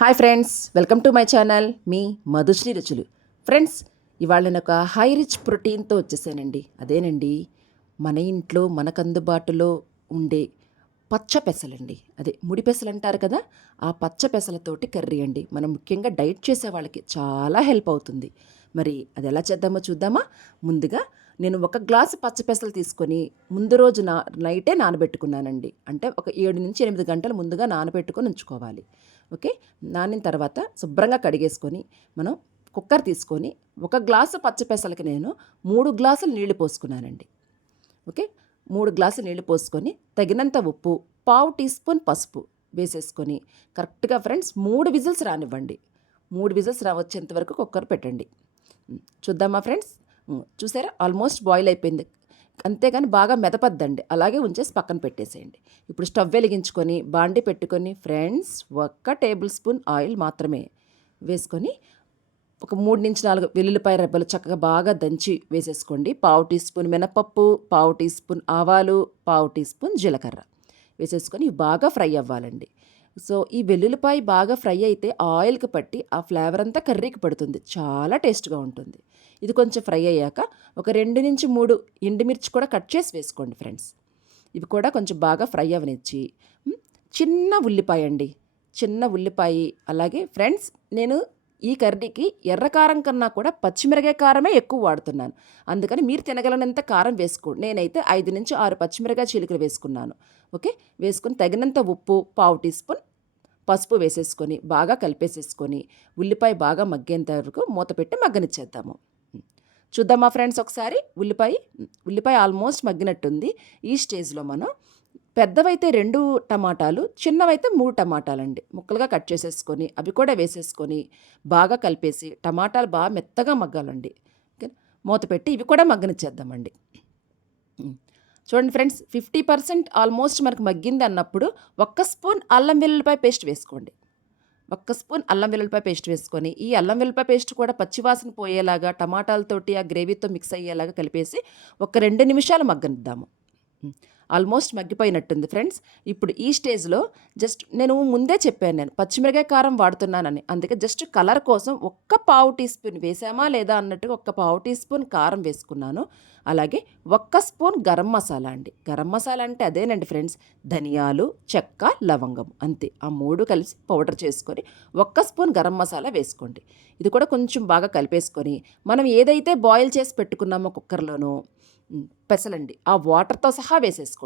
Hi friends welcome to my channel మీ మధుశ్రీ రుచులు friends ఇవాళ నేను ఒక హై రిచ్ ప్రోటీన్తో వచ్చేసానండి. అదేనండి మన ఇంట్లో మనకు అందుబాటులో ఉండే పచ్చ పెసలండి. అదే ముడి పెసలు అంటారు కదా ఆ పచ్చ పెసలతోటి కర్రీ అండి. మనం ముఖ్యంగా డైట్ చేసే వాళ్ళకి చాలా హెల్ప్ అవుతుంది. మరి అది ఎలా చేద్దామో చూద్దామా? ముందుగా నేను ఒక గ్లాసు పచ్చ పెసలు తీసుకొని ముందు రోజు నా నైటే నానబెట్టుకున్నానండి. అంటే ఒక ఏడు నుంచి ఎనిమిది గంటలు ముందుగా నానబెట్టుకొని ఉంచుకోవాలి. ఓకే? నానిన తర్వాత శుభ్రంగా కడిగేసుకొని మనం కుక్కర్ తీసుకొని ఒక గ్లాసు పచ్చ పెసలకి నేను మూడు గ్లాసులు నీళ్ళు పోసుకున్నానండి. ఓకే? మూడు గ్లాసులు నీళ్ళు పోసుకొని తగినంత ఉప్పు పావు టీ స్పూన్ పసుపు వేసేసుకొని కరెక్ట్గా ఫ్రెండ్స్ మూడు విజిల్స్ రానివ్వండి. మూడు విజిల్స్ రావచ్చేంత వరకు కుక్కర్ పెట్టండి. చూద్దామా ఫ్రెండ్స్? చూసారా? ఆల్మోస్ట్ బాయిల్ అయిపోయింది. అంతేగాని బాగా మెదపద్దండి. అలాగే ఉంచేసి పక్కన పెట్టేసేయండి. ఇప్పుడు స్టవ్ వెలిగించుకొని బాండి పెట్టుకొని ఫ్రెండ్స్ ఒక్క టేబుల్ స్పూన్ ఆయిల్ మాత్రమే వేసుకొని ఒక మూడు నుంచి నాలుగు వెల్లుల్లిపాయ రెబ్బలు చక్కగా బాగా దంచి వేసేసుకోండి. పావు టీ స్పూన్ మినపప్పు పావు టీ స్పూన్ ఆవాలు పావు టీ స్పూన్ జీలకర్ర వేసేసుకొని బాగా ఫ్రై అవ్వాలండి. సో ఈ వెల్లుల్లిపాయ బాగా ఫ్రై అయితే ఆయిల్కి పట్టి ఆ ఫ్లేవర్ అంతా కర్రీకి పడుతుంది. చాలా టేస్ట్గా ఉంటుంది. ఇది కొంచెం ఫ్రై అయ్యాక ఒక రెండు నుంచి మూడు ఎండుమిర్చి కూడా కట్ చేసి వేసుకోండి ఫ్రెండ్స్. ఇవి కూడా కొంచెం బాగా ఫ్రై అవనిచ్చి చిన్న ఉల్లిపాయ అండి. చిన్న ఉల్లిపాయ అలాగే ఫ్రెండ్స్ నేను ఈ కర్రీకి ఎర్ర కారం కన్నా కూడా పచ్చిమిరకాయ కారమే ఎక్కువ వాడుతున్నాను. అందుకని మీరు తినగలనంత కారం వేసుకోండి నేనైతే ఐదు నుంచి ఆరు పచ్చిమిరకాయ చీలికలు వేసుకున్నాను. ఓకే? వేసుకుని తగినంత ఉప్పు పావు టీ స్పూన్ పసుపు వేసేసుకొని బాగా కలిపేసేసుకొని ఉల్లిపాయ బాగా మగ్గేంత వరకు మూత పెట్టి మగ్గనిచ్చేద్దాము. చూద్దామా ఫ్రెండ్స్ ఒకసారి? ఉల్లిపాయ ఉల్లిపాయ ఆల్మోస్ట్ మగ్గినట్టుంది. ఈ స్టేజ్లో మనం పెద్దవైతే రెండు టమాటాలు చిన్నవైతే మూడు టమాటాలండి. ముక్కలుగా కట్ చేసేసుకొని అవి కూడా వేసేసుకొని బాగా కలిపేసి టమాటాలు బాగా మెత్తగా మగ్గాలండి. మూత పెట్టి ఇవి కూడా మగ్గనిచ్చేద్దామండి. చూడండి ఫ్రెండ్స్ ఫిఫ్టీ పర్సెంట్ ఆల్మోస్ట్ మనకు మగ్గింది అన్నప్పుడు ఒక్క స్పూన్ అల్లం వెల్లుల్లిపాయ పేస్ట్ వేసుకోండి. ఒక్క స్పూన్ అల్లం వెల్లుల్లిపాయ పేస్ట్ వేసుకొని ఈ అల్లం వెల్లుల్లిపాయ పేస్ట్ కూడా పచ్చివాసన పోయేలాగా టమాటాలతోటి ఆ గ్రేవీతో మిక్స్ అయ్యేలాగా కలిపేసి ఒక రెండు నిమిషాలు మగ్గనిద్దాము. ఆల్మోస్ట్ మగ్గిపోయినట్టుంది ఫ్రెండ్స్. ఇప్పుడు ఈ స్టేజ్లో జస్ట్ నేను ముందే చెప్పాను నేను పచ్చిమిరకాయ కారం వాడుతున్నానని. అందుకే జస్ట్ కలర్ కోసం ఒక్క పావు టీ స్పూన్ వేసామా లేదా అన్నట్టుగా ఒక్క పావు టీ స్పూన్ కారం వేసుకున్నాను. అలాగే ఒక్క స్పూన్ గరం మసాలా అండి. గరం మసాలా అంటే అదేనండి ఫ్రెండ్స్ ధనియాలు చెక్క లవంగం అంతే. ఆ మూడు కలిసి పౌడర్ చేసుకొని ఒక్క స్పూన్ గరం మసాలా వేసుకోండి. ఇది కూడా కొంచెం బాగా కలిపేసుకొని మనం ఏదైతే బాయిల్ చేసి పెట్టుకున్నామో కుక్కర్లోనూ పెసలండి ఆ వాటర్తో సహా వేసేసుకోండి.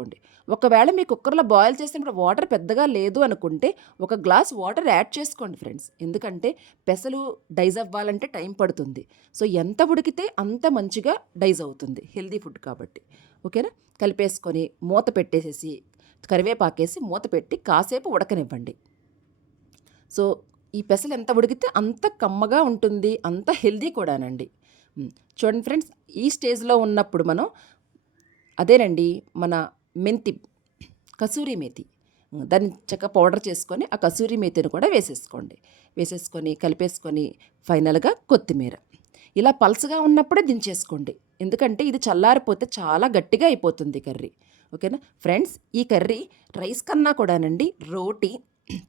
ఒకవేళ మీ కుక్కర్లో బాయిల్ చేసినప్పుడు వాటర్ పెద్దగా లేదు అనుకుంటే ఒక గ్లాస్ వాటర్ యాడ్ చేసుకోండి ఫ్రెండ్స్ ఎందుకంటే పెసలు డైజ్ అవ్వాలంటే టైం పడుతుంది. సో ఎంత ఉడికితే అంత మంచిగా డైజ్ అవుతుంది. హెల్దీ ఫుడ్ కాబట్టి. ఓకేనా కలిపేసుకొని మూత పెట్టేసేసి కరివేపాకేసి మూత పెట్టి కాసేపు ఉడకనివ్వండి. సో ఈ పెసలు ఎంత ఉడికితే అంత కమ్మగా ఉంటుంది అంత హెల్దీ కూడానండి. చూడండి ఫ్రెండ్స్ ఈ స్టేజ్లో ఉన్నప్పుడు మనం అదేనండి మన మెంతి కసూరి మేతి. దాన్ని చక్కగా పౌడర్ చేసుకొని ఆ కసూరి మేతిని కూడా వేసేసుకోండి. వేసేసుకొని కలిపేసుకొని ఫైనల్గా కొత్తిమీర. ఇలా పల్సగా ఉన్నప్పుడే దించేసుకోండి. ఎందుకంటే ఇది చల్లారిపోతే చాలా గట్టిగా అయిపోతుంది కర్రీ. ఓకేనా? ఫ్రెండ్స్ ఈ కర్రీ రైస్ కన్నా కూడానండి రోటీ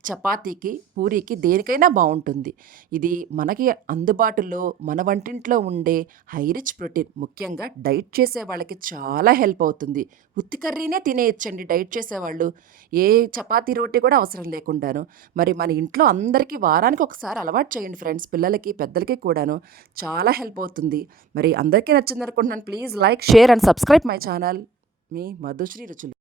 చపాతీకి పూరీకి దేనికైనా బాగుంటుంది ఇది మనకి అందుబాటులో మన వంటింట్లో ఉండే హై రిచ్ ప్రోటీన్ ముఖ్యంగా డైట్ చేసే వాళ్ళకి చాలా హెల్ప్ అవుతుంది. ఉత్తి కర్రీనే తినేయచ్చండి డైట్ చేసేవాళ్ళు. ఏ చపాతీ రోటీ కూడా అవసరం లేకుండాను. మరి మన ఇంట్లో అందరికీ వారానికి ఒకసారి అలవాటు చేయండి ఫ్రెండ్స్ పిల్లలకి పెద్దలకి కూడాను. చాలా హెల్ప్ అవుతుంది. మరి అందరికీ నచ్చింది అనుకుంటున్నాను please like share and subscribe my channel. మీ మధుశ్రీ రుచులు.